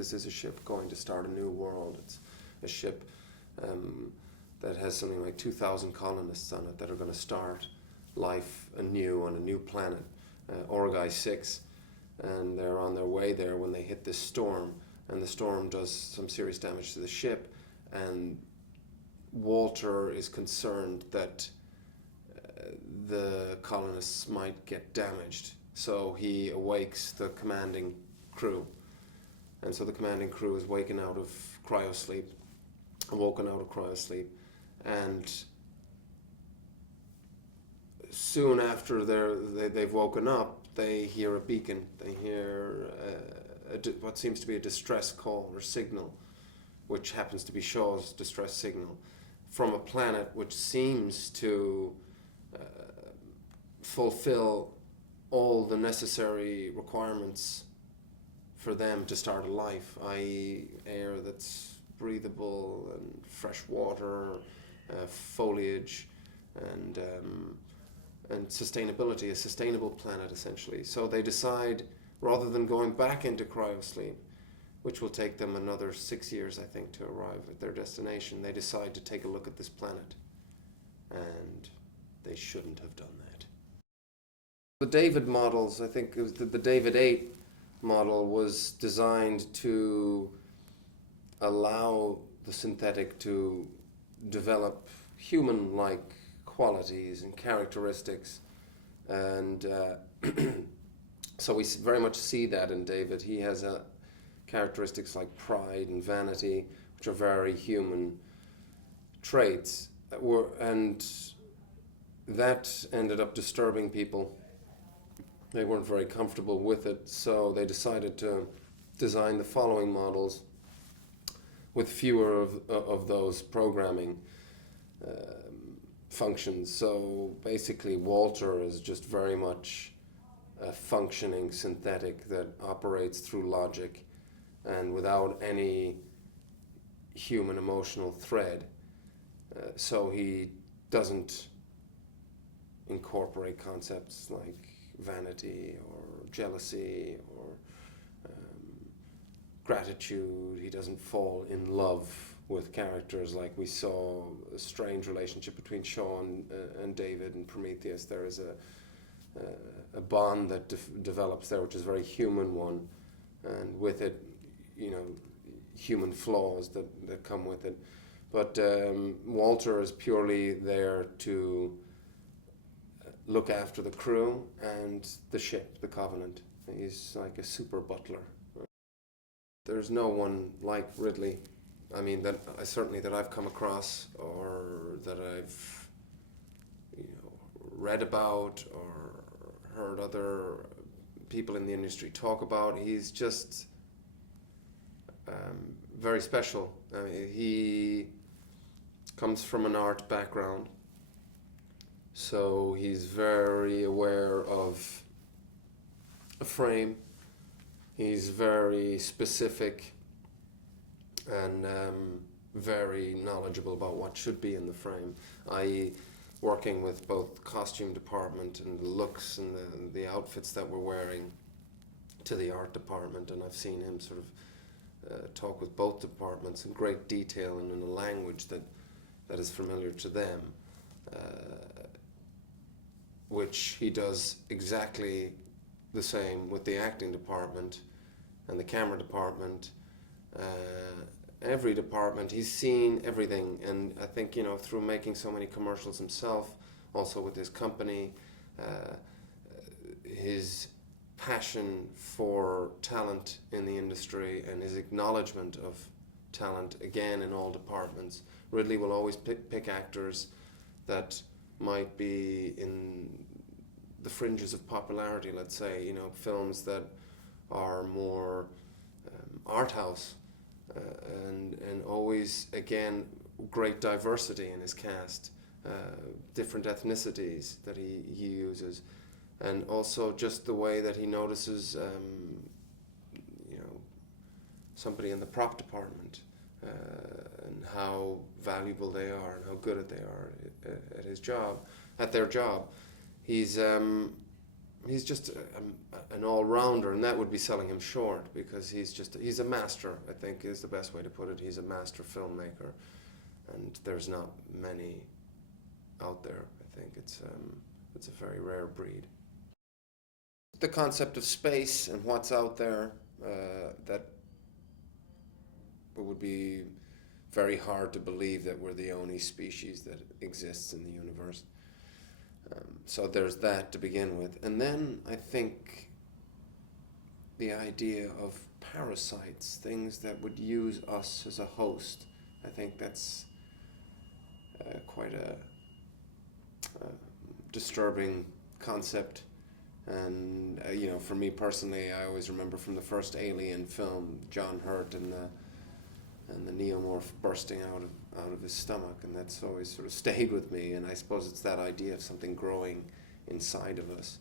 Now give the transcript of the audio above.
this is a ship going to start a new world. It's a ship that has something like 2,000 colonists on it that are going to start life anew on a new planet, Orgai 6, and they're on their way there when they hit this storm, and the storm does some serious damage to the ship, and Walter is concerned that the colonists might get damaged, so he awakes the commanding crew, and so the commanding crew is woken out of cryosleep, and soon after they've woken up, they hear a beacon. They hear what seems to be a distress call or signal, which happens to be Shaw's distress signal, from a planet which seems to fulfill all the necessary requirements for them to start a life, i.e. air that's breathable and fresh water, foliage, and sustainability, a sustainable planet essentially. So they decide, rather than going back into cryosleep, which will take them another 6 years, I think, to arrive at their destination, they decide to take a look at this planet. And they shouldn't have done that. The David models, I think it was the David 8 model, was designed to allow the synthetic to develop human-like qualities and characteristics, and so we very much see that in David. He has characteristics like pride and vanity, which are very human traits, and that ended up disturbing people. They weren't very comfortable with it, so they decided to design the following models with fewer of those programming functions. So basically Walter is just very much a functioning synthetic that operates through logic and without any human emotional thread. So he doesn't incorporate concepts like vanity or jealousy or gratitude. He doesn't fall in love with characters like we saw a strange relationship between Shaw and David and Prometheus. There is a bond that develops there, which is a very human one, and with it, human flaws that come with it. But Walter is purely there to look after the crew and the ship, the Covenant. He's like a super butler. There's no one like Ridley. I mean, that I've come across, or that I've read about or heard other people in the industry talk about. He's just very special. I mean, he comes from an art background, so he's very aware of a frame. He's very specific and very knowledgeable about what should be in the frame, i.e. working with both costume department and the looks and the outfits that we're wearing to the art department. And I've seen him sort of talk with both departments in great detail and in a language that is familiar to them, which he does exactly the same with the acting department and the camera department. Every department, he's seen everything, and I think through making so many commercials himself, also with his company, his passion for talent in the industry and his acknowledgement of talent, again, in all departments. Ridley will always pick actors that might be in the fringes of popularity, let's say, films that are more art house, and always, again, great diversity in his cast, different ethnicities that he uses, and also just the way that he notices somebody in the prop department, and how valuable they are and how good they are at their job. He's he's just an all-rounder, and that would be selling him short, because he's a master, I think is the best way to put it. He's a master filmmaker, and there's not many out there. I think it's a very rare breed. The concept of space and what's out there, that would be very hard to believe that we're the only species that exists in the universe. So there's that to begin with. And then I think the idea of parasites, things that would use us as a host, I think that's quite a disturbing concept. And for me personally, I always remember from the first Alien film, John Hurt and the neomorph bursting out of his stomach, and that's always sort of stayed with me. And I suppose it's that idea of something growing inside of us.